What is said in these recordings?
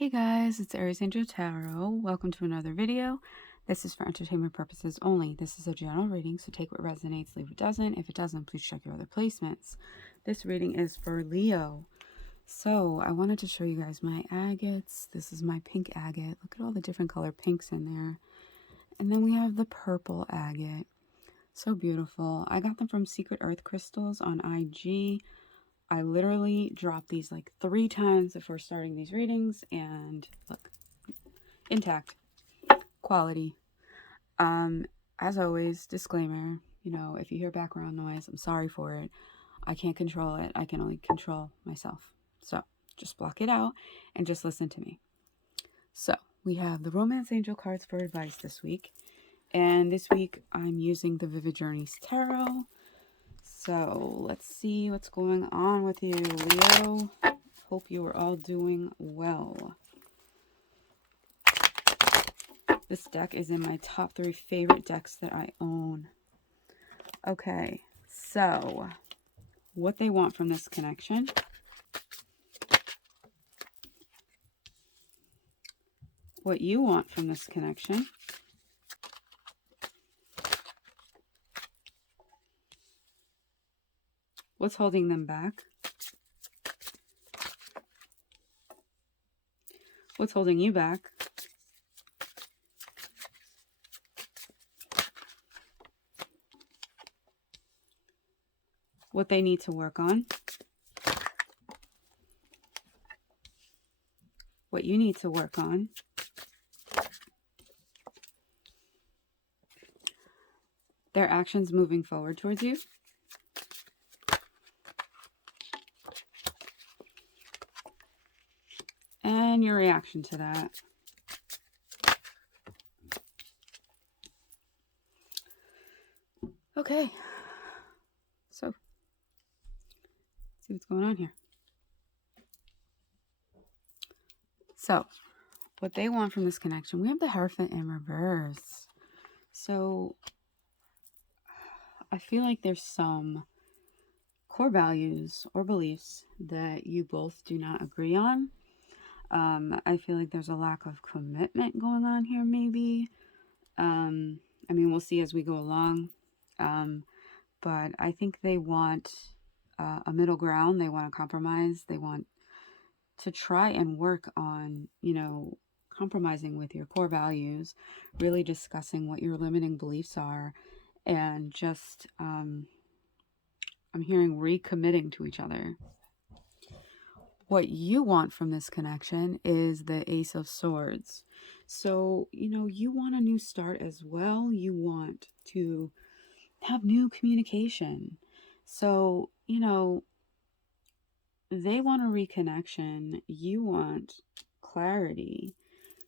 Hey guys, it's Aries Angel Tarot. Welcome to another video. This is for entertainment purposes only. This is a general reading, so take what resonates, leave what doesn't. If it doesn't, please check your other placements. This reading is for Leo. So I wanted to show you guys my agates. This is my pink agate. Look at all the different color pinks in there. And then we have the purple agate. So beautiful. I got them from Secret Earth Crystals on IG. I literally dropped these like 3 times before starting these readings, and look, intact, quality. As always, disclaimer, if you hear background noise, I'm sorry for it. I can't control it. I can only control myself. So just block it out and just listen to me. So we have the Romance Angel cards for advice this week. And this week I'm using the Vivid Journeys Tarot. So let's see what's going on with you, Leo. Hope you are all doing well. This deck is in my top 3 favorite decks that I own. Okay, so what they want from this connection. What you want from this connection. What's holding them back? What's holding you back? What they need to work on. What you need to work on. Their actions moving forward towards you. And your reaction to that. Okay. So, let's see what's going on here. So, what they want from this connection, we have the Hierophant in reverse. So, I feel like there's some core values or beliefs that you both do not agree on. I feel like there's a lack of commitment going on here, maybe. I mean, we'll see as we go along. But I think they want a middle ground. They want a compromise. They want to try and work on, compromising with your core values, really discussing what your limiting beliefs are, and just, I'm hearing recommitting to each other. What you want from this connection is the Ace of Swords. So, you want a new start as well. You want to have new communication. So, they want a reconnection. You want clarity.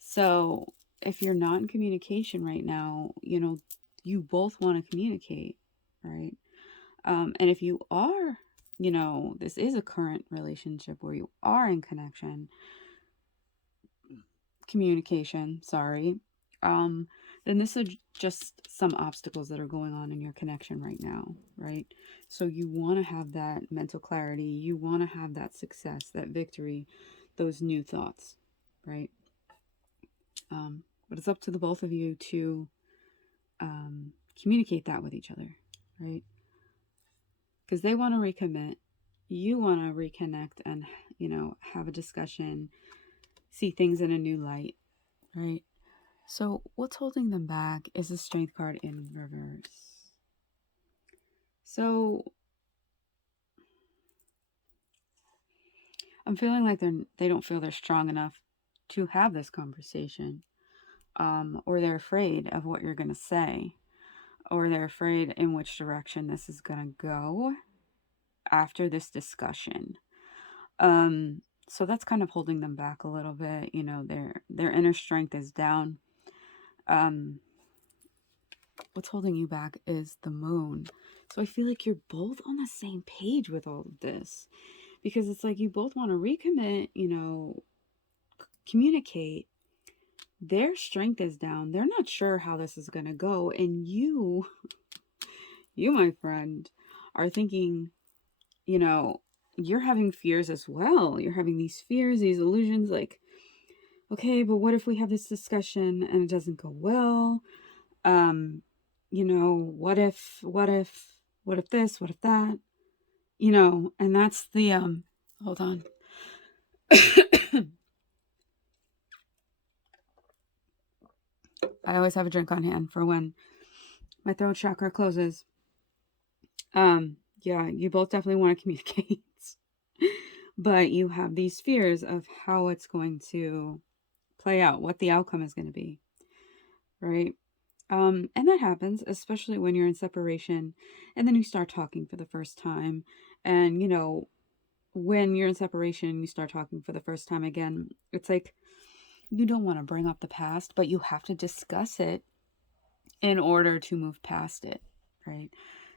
So, if you're not in communication right now, you both want to communicate, right? And if you are, this is a current relationship where you are in communication, then this is just some obstacles that are going on in your connection right now, right? So you want to have that mental clarity. You want to have that success, that victory, those new thoughts, right? But it's up to the both of you to communicate that with each other, right? Because they want to recommit. You want to reconnect and, have a discussion, see things in a new light, right? So what's holding them back is the Strength card in reverse. So I'm feeling like they don't feel they're strong enough to have this conversation, or they're afraid of what you're going to say, or they're afraid in which direction this is going to go after this discussion. So that's kind of holding them back a little bit. Their inner strength is down. What's holding you back is the Moon. So I feel like you're both on the same page with all of this, because it's like you both want to recommit, communicate. Their strength is down. They're not sure how this is going to go. And you, my friend, are thinking, you're having fears as well. You're having these fears, these illusions, like, okay, but what if we have this discussion and it doesn't go well? You know, what if this, what if that? You know, and that's the, hold on. I always have a drink on hand for when my throat chakra closes. Yeah, you both definitely want to communicate, but you have these fears of how it's going to play out, what the outcome is going to be, right? And that happens, especially when you're in separation and then you start talking for the first time. And, you know, when you're in separation, you start talking for the first time again, it's like you don't want to bring up the past, but you have to discuss it in order to move past it, right?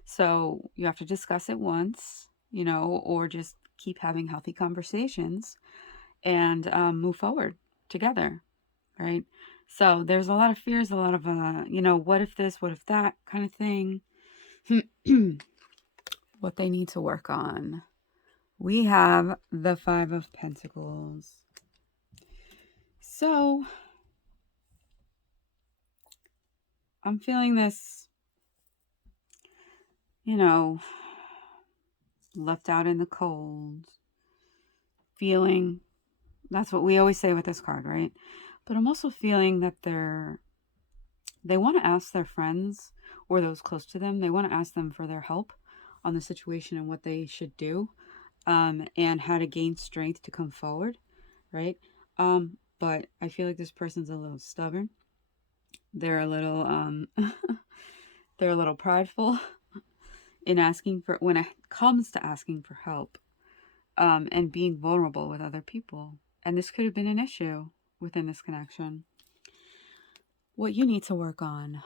So you have to discuss it once, you know, or just keep having healthy conversations and move forward together, right? So there's a lot of fears, a lot of, you know, what if this, what if that kind of thing. What they need to work on. We have the Five of Pentacles. So I'm feeling this, you know, left out in the cold feeling. That's what we always say with this card, right? But I'm also feeling that they want to ask their friends or those close to them, they want to ask them for their help on the situation and what they should do, and how to gain strength to come forward, right? But I feel like this person's a little stubborn. They're a little they're a little prideful in asking for, when it comes to asking for help, and being vulnerable with other people. And this could have been an issue within this connection. What you need to work on.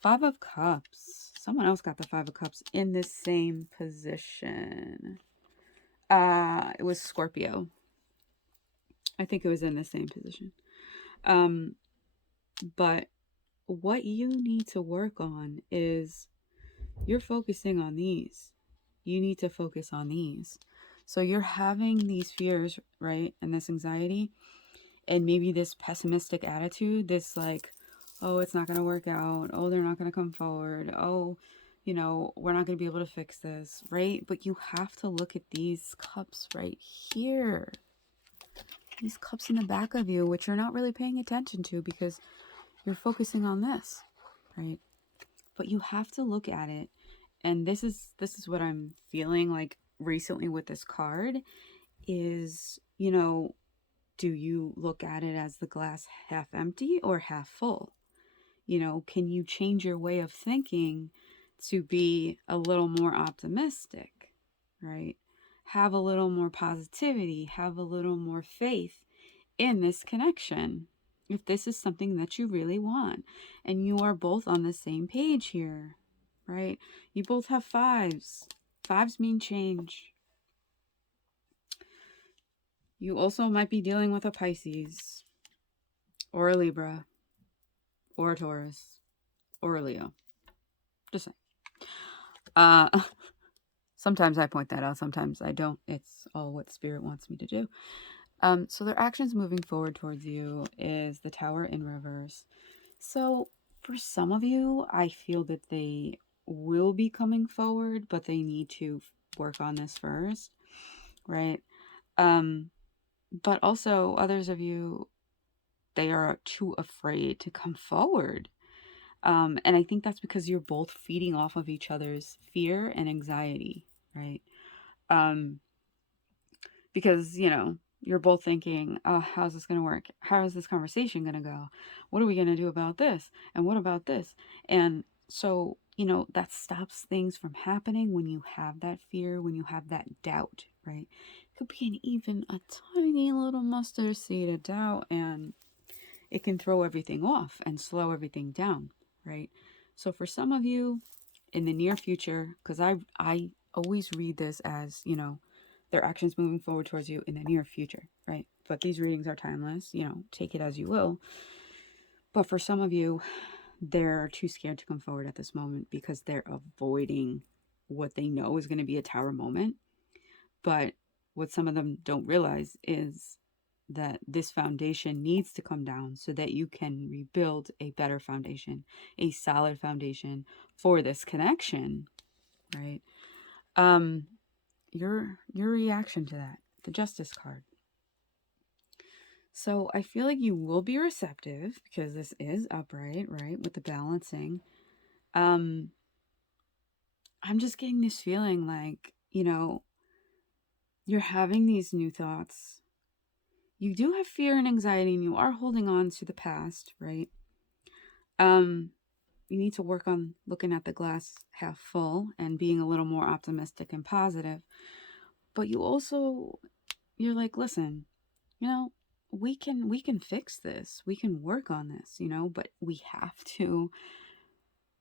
Five of Cups. Someone else got the Five of Cups in this same position. It was Scorpio. I think it was in the same position. But what you need to work on is you're focusing on these. You need to focus on these. So you're having these fears, right? And this anxiety and maybe this pessimistic attitude, this like, oh, it's not going to work out. Oh, they're not going to come forward. Oh, you know, we're not going to be able to fix this, right? But you have to look at these cups right here. These cups in the back of you, which you're not really paying attention to because you're focusing on this, right? But you have to look at it. And this is what I'm feeling like recently with this card is, you know, do you look at it as the glass half empty or half full? You know, can you change your way of thinking to be a little more optimistic, right? Have a little more positivity, have a little more faith in this connection. If this is something that you really want and you are both on the same page here, right? You both have fives. Fives mean change. You also might be dealing with a Pisces or a Libra or a Taurus or a Leo. Just saying. Sometimes I point that out, sometimes I don't. It's all what spirit wants me to do. So their actions moving forward towards you is the Tower in reverse. So for some of you, I feel that they will be coming forward, but they need to work on this first, right? But also others of you, they are too afraid to come forward. And I think that's because you're both feeding off of each other's fear and anxiety, right? Um, because, you know, you're both thinking, oh, how's this going to work? How is this conversation going to go? What are we going to do about this? And what about this? And so, you know, that stops things from happening when you have that fear, when you have that doubt, right? It could be even a tiny little mustard seed of doubt, and it can throw everything off and slow everything down, right? So for some of you in the near future, because I always read this as, you know, their actions moving forward towards you in the near future, right? But these readings are timeless, you know, take it as you will. But for some of you, they're too scared to come forward at this moment because they're avoiding what they know is going to be a tower moment. But what some of them don't realize is that this foundation needs to come down so that you can rebuild a better foundation, a solid foundation for this connection, right? Your reaction to that, the Justice card. So I feel like you will be receptive because this is upright, right? With the balancing. I'm just getting this feeling like, you're having these new thoughts. You do have fear and anxiety and you are holding on to the past, right? You need to work on looking at the glass half full and being a little more optimistic and positive. But you're like, listen, we can fix this. We can work on this, but we have to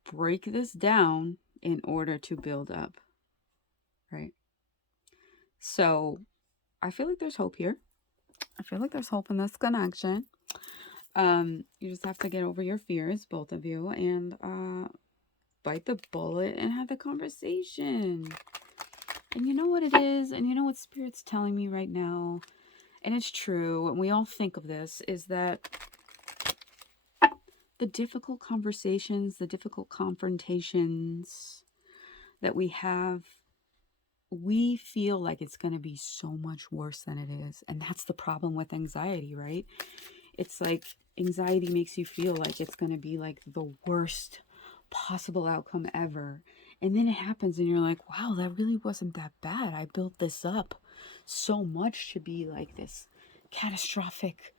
break this down in order to build up, right? So I feel like there's hope here. I feel like there's hope in this connection. You just have to get over your fears, both of you, and bite the bullet and have the conversation. And you know what it is, and you know what Spirit's telling me right now, and it's true, and we all think of this, is that the difficult conversations, the difficult confrontations that we have, we feel like it's going to be so much worse than it is. And that's the problem with anxiety, right? It's like anxiety makes you feel like it's going to be like the worst possible outcome ever. And then it happens and you're like, wow, that really wasn't that bad. I built this up so much to be like this catastrophic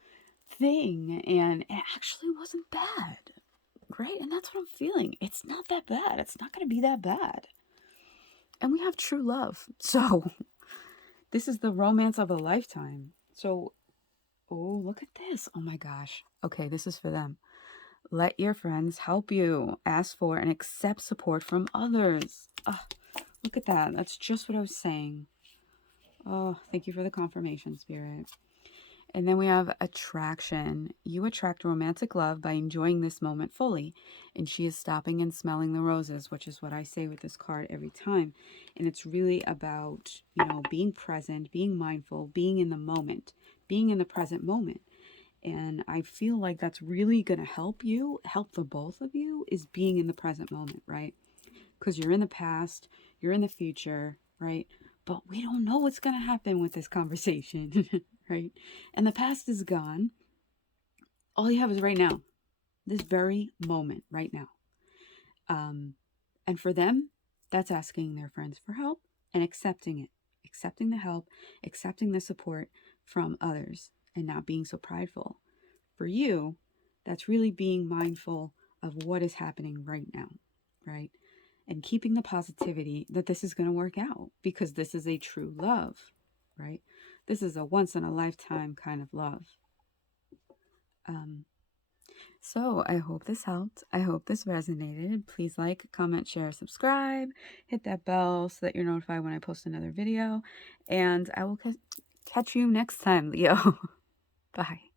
thing. And it actually wasn't bad, right? And that's what I'm feeling. It's not that bad. It's not going to be that bad. And we have true love. So this is the romance of a lifetime. So, oh, look at this. Oh my gosh. Okay, this is for them. Let your friends help you. Ask for and accept support from others. Oh, look at that. That's just what I was saying. Oh, thank you for the confirmation, Spirit. And then we have attraction. You attract romantic love by enjoying this moment fully. And she is stopping and smelling the roses, which is what I say with this card every time. And it's really about, being present, being mindful, being in the moment, being in the present moment. And I feel like that's really going to help the both of you, is being in the present moment, right? Because you're in the past, you're in the future, right? But we don't know what's going to happen with this conversation, right? And the past is gone. All you have is right now, this very moment, right now. And for them, that's asking their friends for help and accepting it, accepting the help, accepting the support from others, and not being so prideful. For you, that's really being mindful of what is happening right now, right? And keeping the positivity that this is going to work out, because this is a true love, right? This is a once in a lifetime kind of love. So I hope this helped. I hope this resonated. Please like, comment, share, subscribe, hit that bell so that you're notified when I post another video. And I will catch you next time, Leo. Bye.